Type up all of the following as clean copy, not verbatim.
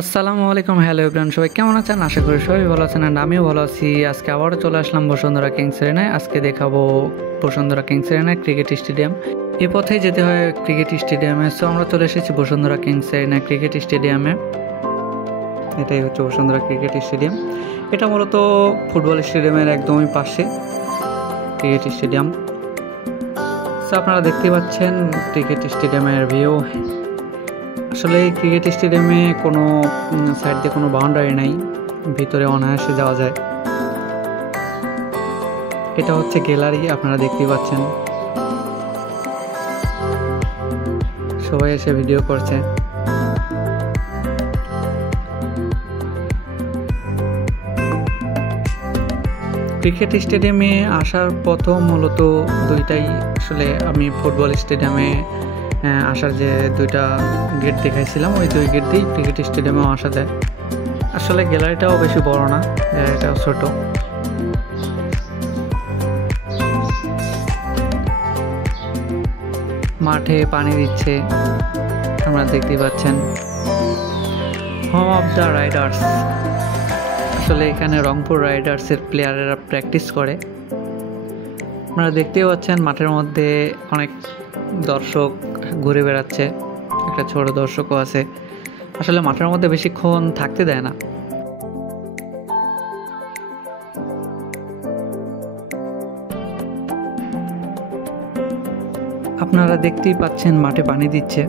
আসসালামু আলাইকুম, hello everyone, সবাই কেমন আছেন? আশা করি সবাই ভালো আছেন। অ্যান্ড আমিও ভালো আছি। আজকে আবারও চলে আসলাম বসুন্ধরা কিংস এরিনায়। আজকে দেখাবো বসুন্ধরা কিংস এরিনায় ক্রিকেট স্টেডিয়াম। এ পথেই যেতে হয় ক্রিকেট স্টেডিয়ামে। সো আমরা চলে এসেছি বসুন্ধরা কিংস এরিনায় ক্রিকেট স্টেডিয়ামে। এটাই হচ্ছে বসুন্ধরা ক্রিকেট স্টেডিয়াম। এটা মূলত ফুটবল স্টেডিয়ামের একদমই পাশে ক্রিকেট স্টেডিয়াম। সো আপনারা দেখতে পাচ্ছেন ক্রিকেট স্টেডিয়ামের ভিউ। আসলে এই ক্রিকেট স্টেডিয়ামে কোনো সাইড দিয়ে কোনো বাউন্ডারি নাই, ভিতরে অনায়াসে যাওয়া যায়। এটা হচ্ছে গ্যালারি, আপনারা দেখতেই পাচ্ছেন সবাই এসে ভিডিও করছে। ক্রিকেট স্টেডিয়ামে আসার পথ মূলত দুইটাই। আসলে আমি ফুটবল স্টেডিয়ামে আসার যে দুইটা গেট দেখাইছিলাম, ওই দুই গেট দিয়েই ক্রিকেট স্টেডিয়ামেও আসা যায়। আসলে গ্যালারিটাও বেশি বড় না, গ্যালারিটাও ছোট। মাঠে পানি দিচ্ছে, আপনারা দেখতেই পাচ্ছেন। Home of the Riders. আসলে এখানে রংপুর রাইডার্সের প্লেয়ারেরা প্র্যাকটিস করে। আপনারা দেখতেই পাচ্ছেন মাঠের মধ্যে অনেক দর্শক ঘুরে বেড়াচ্ছে, একটা ছোট দর্শকও আছে। আসলে মাঠের মধ্যে বেশিক্ষণ থাকতে দেয় না। আপনারা দেখতেই পাচ্ছেন মাঠে পানি দিচ্ছে।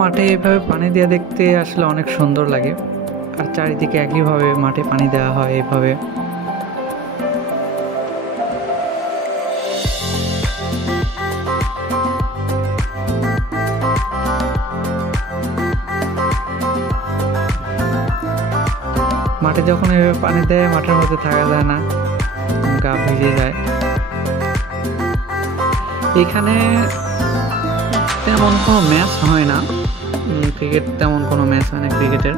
মাঠে এভাবে পানি দেওয়া দেখতে আসলে অনেক সুন্দর লাগে। আর চারিদিকে একইভাবে মাঠে পানি দেওয়া হয় এভাবে। মাঠে যখন এভাবে পানি দেয়, মাঠের মধ্যে থাকা যায় না, গা ভিজে যায়। এখানে তেমন কোনো ম্যাচ হয় না, ক্রিকেট তেমন কোনো ম্যাচ হয় না ক্রিকেটের।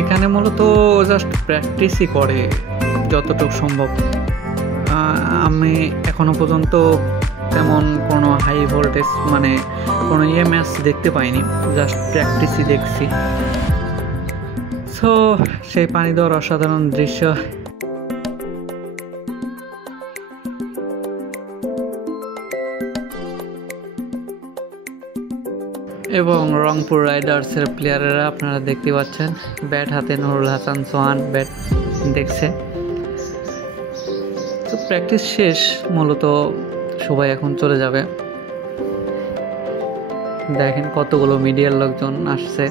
এখানে মূলত জাস্ট প্র্যাকটিসই করে যতটুকু সম্ভব। আমি এখনো পর্যন্ত তেমন কোনো হাই ভোল্টেজ মানে কোনো ম্যাচ দেখতে পাইনি, জাস্ট প্র্যাকটিসই দেখছি। সো সেই পানি দেওয়ার অসাধারণ দৃশ্য। এবং রংপুর রাইডার্সের প্লেয়ারেরা আপনারা দেখতে পাচ্ছেন, ব্যাট হাতে নুরুল হাসান সোহান ব্যাট দেখছে। তো প্র্যাকটিস শেষ, মূলত সবাই এখন চলে যাবে। দেখেন কতগুলো মিডিয়ার লোকজন আসছে,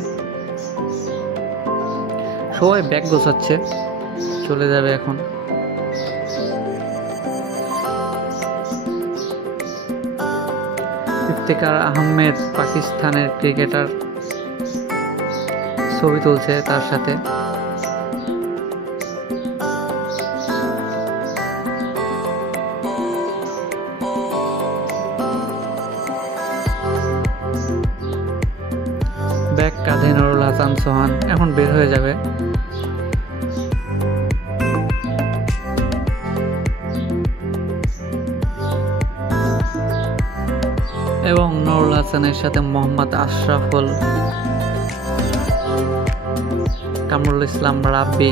সবাই ব্যাগ গোছাচ্ছে, চলে যাবে এখন। ইফতেখার আহমেদ পাকিস্তানের ক্রিকেটার ছবি তুলছে তার সাথে। ব্যাগ কাঁধে নুরুল হাসান সোহান এখন বের হয়ে যাবে। এবং নুরুল হাসানের সাথে মোহাম্মদ আশরাফুল, কামরুল ইসলাম রাব্বি,